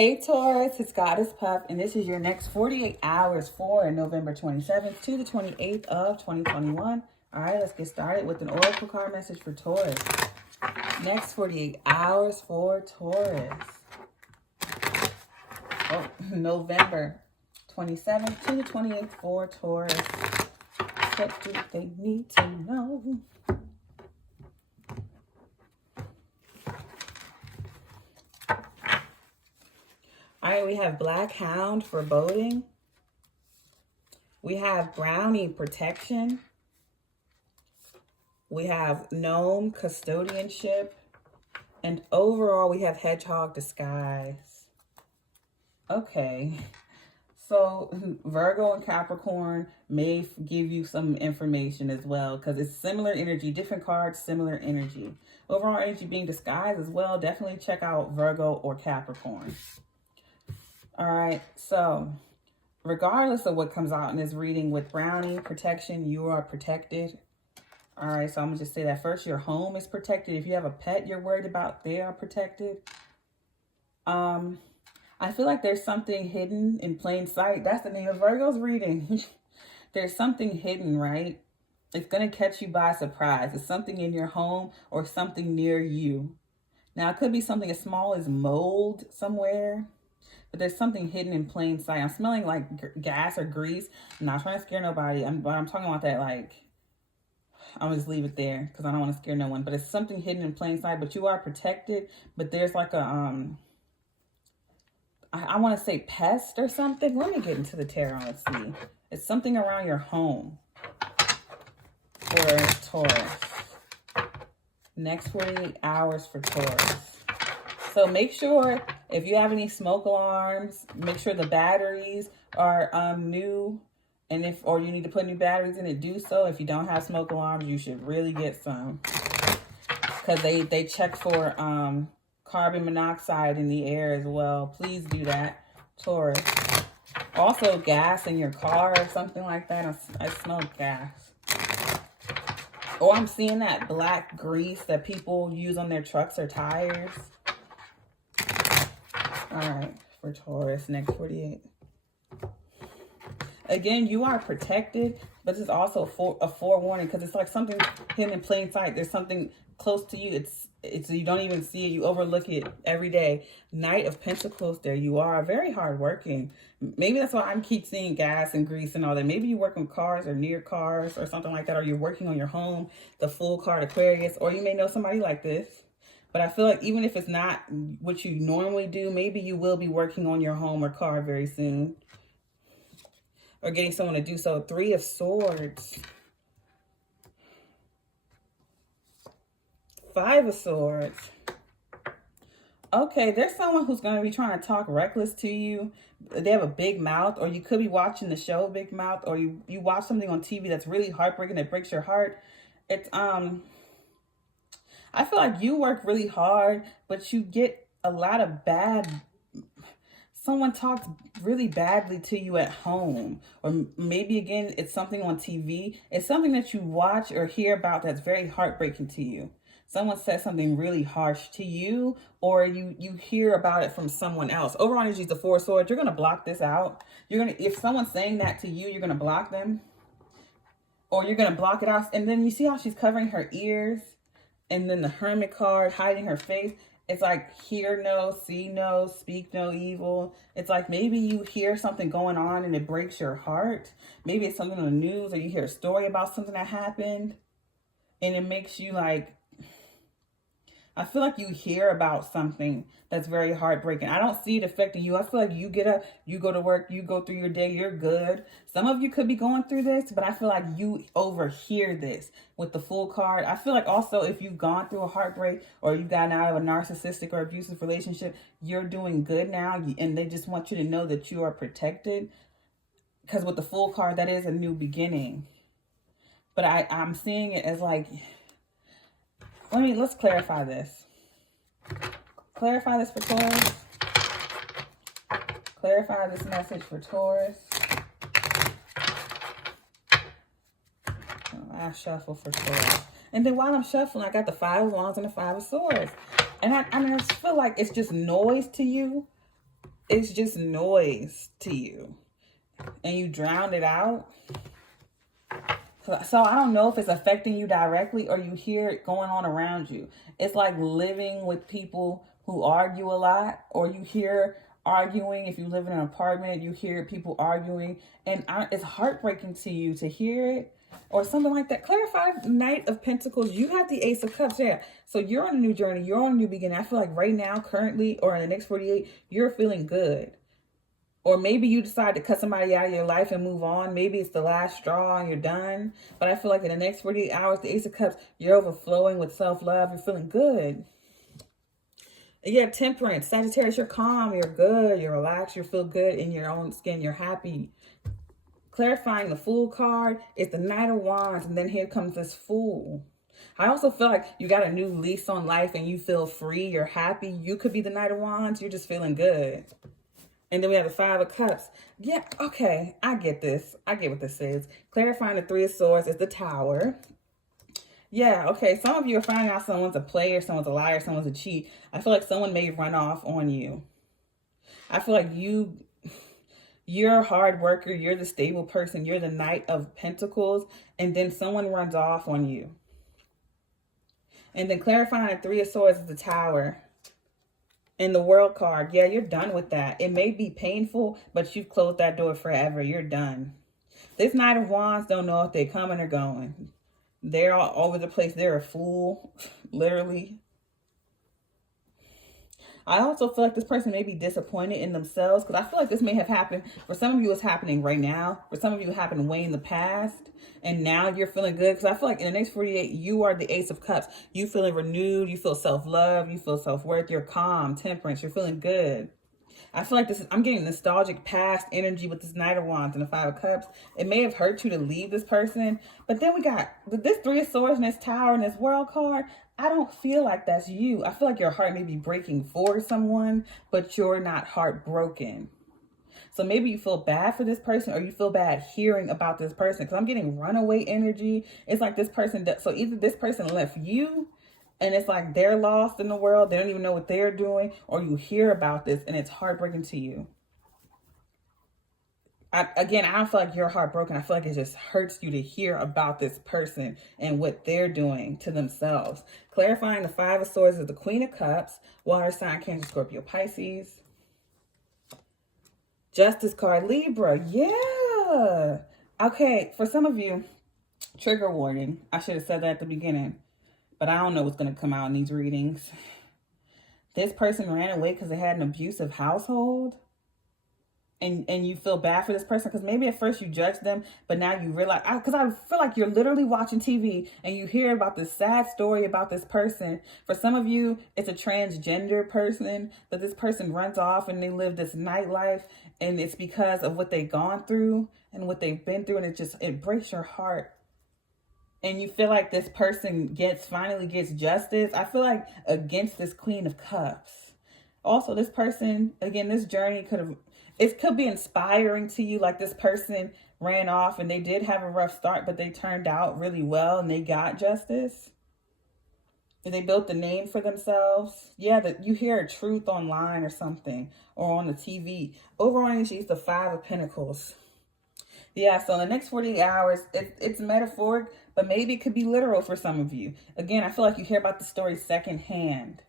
Hey Taurus, it's Goddess Puff, and this is your next 48 hours for November 27th to the 28th of 2021. All right, let's get started with an oracle card message for Taurus. Next 48 hours for Taurus. Oh, November 27th to the 28th for Taurus. What do they need to know? All right, we have Black Hound, foreboding. We have Brownie, protection. We have Gnome, custodianship. And overall, we have Hedgehog, disguise. Okay, so Virgo and Capricorn may give you some information as well, because it's similar energy, different cards, similar energy. Overall energy being disguised as well. Definitely check out Virgo or Capricorn. All right, so regardless of what comes out in this reading, with Brownie, protection, you are protected. All right, so I'm going to just say that first. Your home is protected. If you have a pet you're worried about, they are protected. I feel like there's something hidden in plain sight. That's the name of Virgo's reading. There's something hidden, right? It's going to catch you by surprise. It's something in your home or something near you. Now, it could be something as small as mold somewhere. But there's something hidden in plain sight. I'm smelling like gas or grease. I'm not trying to scare nobody. But I'm talking about that, like, I'll just leave it there because I don't want to scare no one. But it's something hidden in plain sight. But you are protected. But there's like a, I want to say pest or something. Let me get into the tarot. Let's see. It's something around your home for Taurus. Next 48 hours for Taurus. So make sure if you have any smoke alarms, make sure the batteries are new. And or you need to put new batteries in it, do so. If you don't have smoke alarms, you should really get some. Because they check for carbon monoxide in the air as well. Please do that, Taurus. Also gas in your car or something like that. I smell gas. Oh, I'm seeing that black grease that people use on their trucks or tires. All right, for Taurus, next 48. Again, you are protected, but it's also a forewarning because it's like something hidden in plain sight. There's something close to you. It's you don't even see it. You overlook it every day. Knight of Pentacles, there you are. Very hardworking. Maybe that's why I keep seeing gas and grease and all that. Maybe you work on cars or near cars or something like that, or you're working on your home, the full card Aquarius, or you may know somebody like this. But I feel like even if it's not what you normally do, maybe you will be working on your home or car very soon. Or getting someone to do so. 3 of Swords. 5 of Swords. Okay, there's someone who's going to be trying to talk reckless to you. They have a big mouth, or you could be watching the show Big Mouth, or you watch something on TV that's really heartbreaking, that breaks your heart. It's, I feel like you work really hard, but you get a lot of someone talks really badly to you at home. Or maybe, again, it's something on TV. It's something that you watch or hear about that's very heartbreaking to you. Someone says something really harsh to you, or you hear about it from someone else. Overall energy is the 4 of Swords. You're going to block this out. If someone's saying that to you, you're going to block them. Or you're going to block it out. And then you see how she's covering her ears? And then the Hermit card, hiding her face. It's like, hear no, see no, speak no evil. It's like maybe you hear something going on and it breaks your heart. Maybe it's something on the news, or you hear a story about something that happened. And it makes you like, I feel like you hear about something that's very heartbreaking. I don't see it affecting you. I feel like you get up, you go to work, you go through your day, you're good. Some of you could be going through this, but I feel like you overhear this with the Fool card. I feel like also if you've gone through a heartbreak, or you've gotten out of a narcissistic or abusive relationship, you're doing good now. And they just want you to know that you are protected. Because with the Fool card, that is a new beginning. But I'm seeing it as like, let's clarify this. Clarify this for Taurus. Clarify this message for Taurus. I shuffle for Taurus. And then while I'm shuffling, I got the 5 of Wands and the 5 of Swords. And I just feel like it's just noise to you. it's just noise to you and you drown it out. So I don't know if it's affecting you directly or you hear it going on around you. It's like living with people who argue a lot, or you hear arguing. If you live in an apartment, you hear people arguing, and it's heartbreaking to you to hear it, or something like that. Clarify Knight of Pentacles. You have the Ace of Cups there. So you're on a new journey. You're on a new beginning. I feel like right now, currently, or in the next 48, you're feeling good. Or maybe you decide to cut somebody out of your life and move on. Maybe it's the last straw and you're done. But I feel like in the next 48 hours, the Ace of Cups, you're overflowing with self-love. You're feeling good. Yeah, Temperance. Sagittarius, you're calm. You're good. You're relaxed. You feel good in your own skin. You're happy. Clarifying the Fool card is the Knight of Wands. And then here comes this Fool. I also feel like you got a new lease on life and you feel free. You're happy. You could be the Knight of Wands. You're just feeling good. And then we have the Five of Cups. Yeah, okay, I get this. I get what this is. Clarifying the Three of Swords is the Tower. Yeah, okay, some of you are finding out someone's a player, someone's a liar, someone's a cheat. I feel like someone may run off on you. I feel like you're a hard worker, you're the stable person, you're the Knight of Pentacles, and then someone runs off on you. And then clarifying the Three of Swords is the Tower. And the World card, yeah, you're done with that. It may be painful, but you've closed that door forever. You're done. This Knight of Wands don't know if they're coming or going. They're all over the place. They're a fool, literally. I also feel like this person may be disappointed in themselves, because I feel like this may have happened. For some of you, it's happening right now. For some of you, it happened way in the past. And now you're feeling good. Because I feel like in the next 48, you are the Ace of Cups. You feeling renewed. You feel self-love. You feel self-worth. You're calm, temperance. You're feeling good. I feel like this is, I'm getting nostalgic past energy with this Knight of Wands and the Five of Cups. It may have hurt you to leave this person. But then we got this Three of Swords and this Tower and this World card. I don't feel like that's you. I feel like your heart may be breaking for someone, but you're not heartbroken. So maybe you feel bad for this person, or you feel bad hearing about this person, because I'm getting runaway energy. It's like this person, so either this person left you and it's like they're lost in the world. They don't even know what they're doing, or you hear about this and it's heartbreaking to you. Again, I don't feel like you're heartbroken. I feel like it just hurts you to hear about this person and what they're doing to themselves. Clarifying the Five of Swords is the Queen of Cups, water sign, Cancer, Scorpio, Pisces. Justice card, Libra. Yeah. Okay, for some of you, trigger warning. I should have said that at the beginning, but I don't know what's going to come out in these readings. This person ran away because they had an abusive household. And you feel bad for this person, because maybe at first you judged them, but now you realize, because I feel like you're literally watching TV and you hear about this sad story about this person. For some of you, it's a transgender person, but this person runs off and they live this nightlife, and it's because of what they've gone through and what they've been through, and it breaks your heart. And you feel like this person finally gets justice. I feel like against this Queen of Cups. Also, this person, again, this journey could be inspiring to you. Like this person ran off and they did have a rough start, but they turned out really well and they got justice. And they built the name for themselves. Yeah, that you hear a truth online or something, or on the TV. Overall energy is the Five of Pentacles. Yeah, so in the next 48 hours, it's metaphoric, but maybe it could be literal for some of you. Again, I feel like you hear about the story secondhand.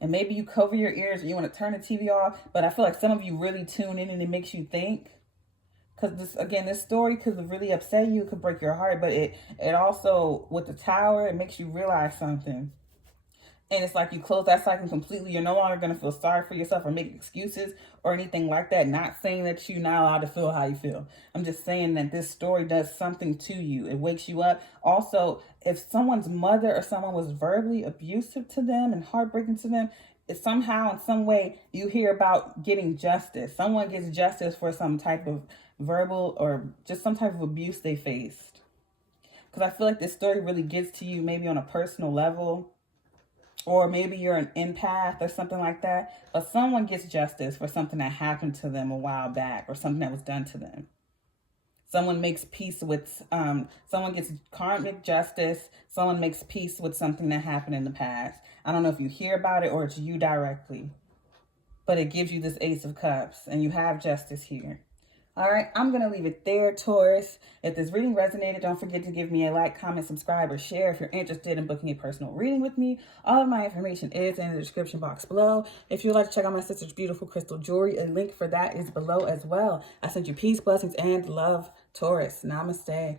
And maybe you cover your ears and you want to turn the TV off. But I feel like some of you really tune in and it makes you think. Because this story could really upset you. It could break your heart. But it also, with the Tower, it makes you realize something. And it's like you close that cycle completely. You're no longer going to feel sorry for yourself or make excuses or anything like that. Not saying that you're not allowed to feel how you feel. I'm just saying that this story does something to you. It wakes you up. Also, if someone's mother or someone was verbally abusive to them and heartbreaking to them, if somehow in some way you hear about getting justice. Someone gets justice for some type of verbal or just some type of abuse they faced. Because I feel like this story really gets to you maybe on a personal level. Or maybe you're an empath or something like that. But someone gets justice for something that happened to them a while back, or something that was done to them. Someone makes peace with, someone gets karmic justice. Someone makes peace with something that happened in the past. I don't know if you hear about it or it's you directly. but it gives you this Ace of Cups, and you have Justice here. All right, I'm going to leave it there, Taurus. If this reading resonated, don't forget to give me a like, comment, subscribe, or share if you're interested in booking a personal reading with me. All of my information is in the description box below. If you'd like to check out my sister's beautiful crystal jewelry, a link for that is below as well. I send you peace, blessings, and love, Taurus. Namaste.